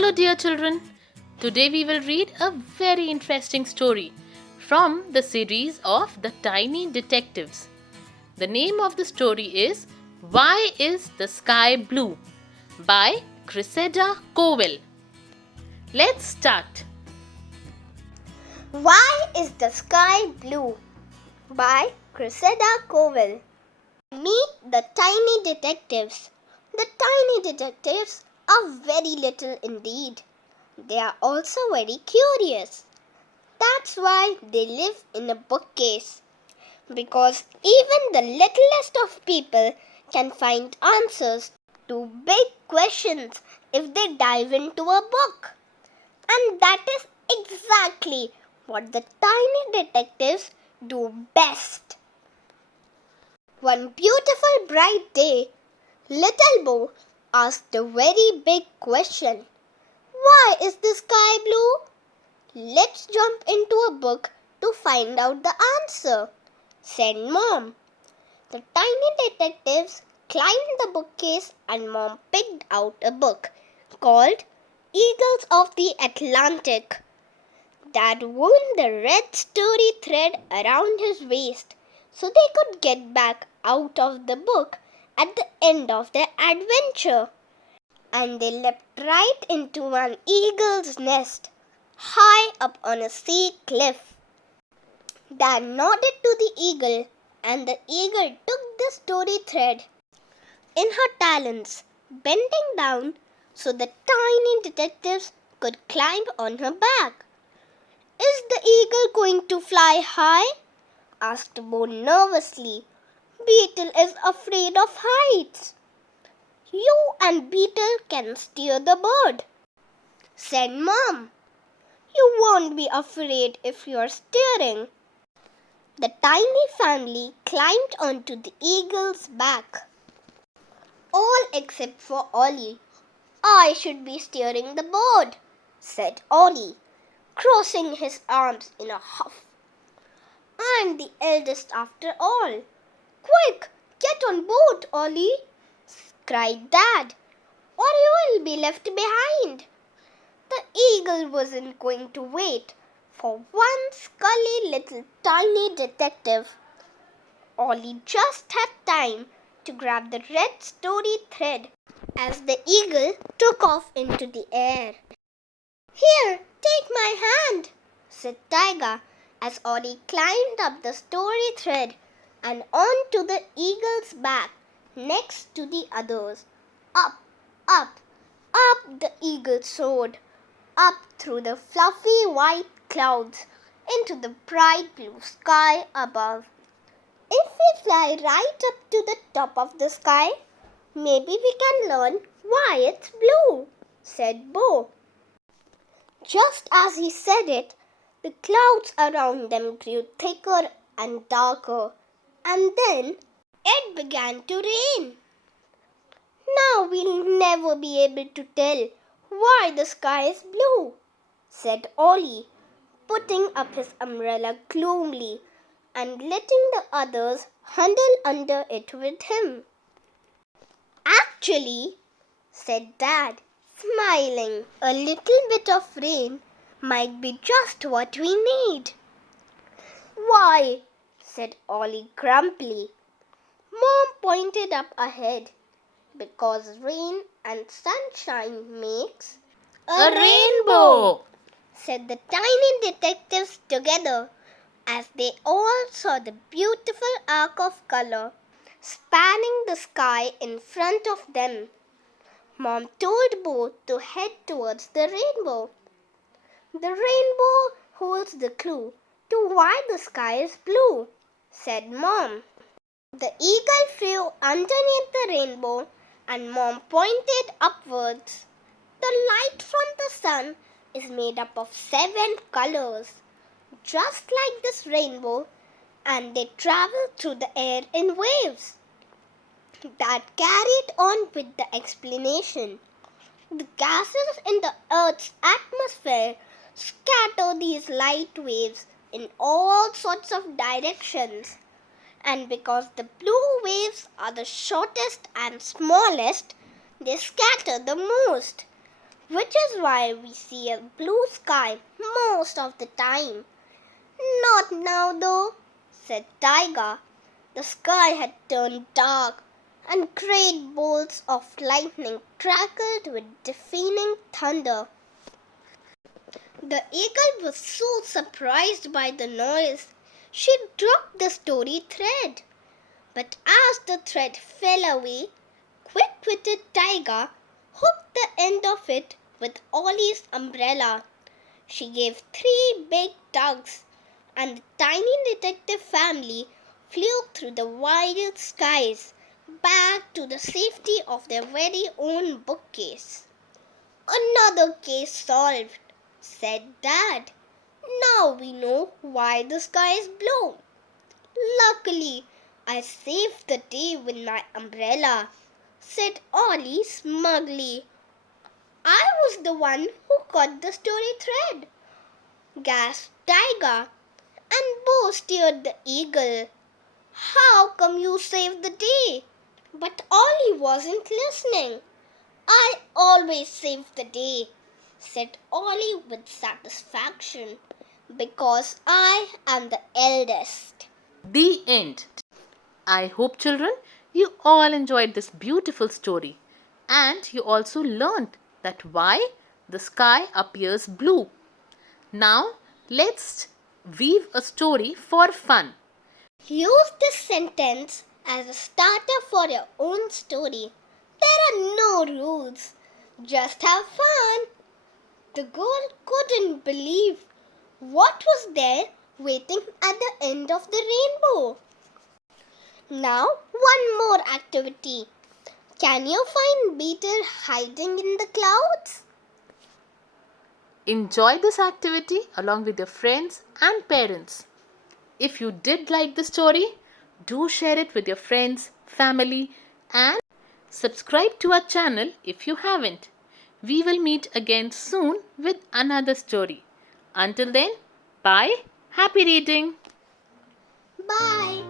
Hello, dear children. Today we will read a very interesting story from the series of The Tiny Detectives. The name of the story is Why is the Sky Blue? By Cressida Cowell. Let's start. Why is the Sky Blue? By Cressida Cowell. Meet the tiny detectives. The tiny detectives are very little indeed. They are also very curious. That's why they live in a bookcase. Because even the littlest of people can find answers to big questions if they dive into a book. And that is exactly what the tiny detectives do best. One beautiful bright day, Little Bo asked a very big question. Why is the sky blue? Let's jump into a book to find out the answer, said Mom. The tiny detectives climbed the bookcase and Mom picked out a book called Eagles of the Atlantic. Dad wound the red story thread around his waist so they could get back out of the book at the end of their adventure. And they leapt right into an eagle's nest, high up on a sea cliff. Dad nodded to the eagle, and the eagle took the story thread in her talons, bending down so the tiny detectives could climb on her back. Is the eagle going to fly high? Asked Bo nervously. Beetle is afraid of heights. You and Beetle can steer the bird, said Mom. You won't be afraid if you're steering. The tiny family climbed onto the eagle's back. All except for Ollie. I should be steering the bird, said Ollie, crossing his arms in a huff. I'm the eldest after all. Quick, get on board, Ollie, cried Dad, or you will be left behind. The eagle wasn't going to wait for one scully little tiny detective. Ollie just had time to grab the red story thread as the eagle took off into the air. Here, take my hand, said Tiger as Ollie climbed up the story thread and onto the eagle's back next to the others. Up, up, up the eagle soared, up through the fluffy white clouds into the bright blue sky above. If we fly right up to the top of the sky, maybe we can learn why it's blue, said Bo. Just as he said it, the clouds around them grew thicker and darker, and then it began to rain. Now we'll never be able to tell why the sky is blue, said Ollie, putting up his umbrella gloomily and letting the others huddle under it with him. Actually, said Dad, smiling, a little bit of rain might be just what we need. Why? Said Ollie grumpily. Mom pointed up ahead. Because rain and sunshine makes A rainbow, said the tiny detectives together as they all saw the beautiful arc of color spanning the sky in front of them. Mom told Bo to head towards the rainbow. The rainbow holds the clue to why the sky is blue, said Mom. The eagle flew underneath the rainbow and Mom pointed upwards. The light from the sun is made up of 7 colors, just like this rainbow, and they travel through the air in waves. Dad carried on with the explanation. The gases in the Earth's atmosphere scatter these light waves in all sorts of directions. And because the blue waves are the shortest and smallest, they scatter the most. which is why we see a blue sky most of the time. Not now though, said Tiger. The sky had turned dark, and great bolts of lightning crackled with deafening thunder. The eagle was so surprised by the noise, she dropped the story thread. But as the thread fell away, quick-witted Tiger hooked the end of it with Ollie's umbrella. She gave 3 big tugs, and the tiny detective family flew through the wild skies back to the safety of their very own bookcase. Another case solved, said Dad. Now we know why the sky is blue. Luckily, I saved the day with my umbrella, said Ollie smugly. I was the one who caught the story thread, gasped Tiger, and Bo steered the eagle. How come you saved the day? But Ollie wasn't listening. I always save the day, said Ollie with satisfaction, because I am the eldest. The end. I hope, children, you all enjoyed this beautiful story and you also learned that why the sky appears blue. Now, let's weave a story for fun. Use this sentence as a starter for your own story. There are no rules. Just have fun. The girl couldn't believe what was there waiting at the end of the rainbow. Now, one more activity. Can you find Beetle hiding in the clouds? Enjoy this activity along with your friends and parents. If you did like the story, do share it with your friends, family, and subscribe to our channel if you haven't. We will meet again soon with another story. Until then, bye. Happy reading. Bye.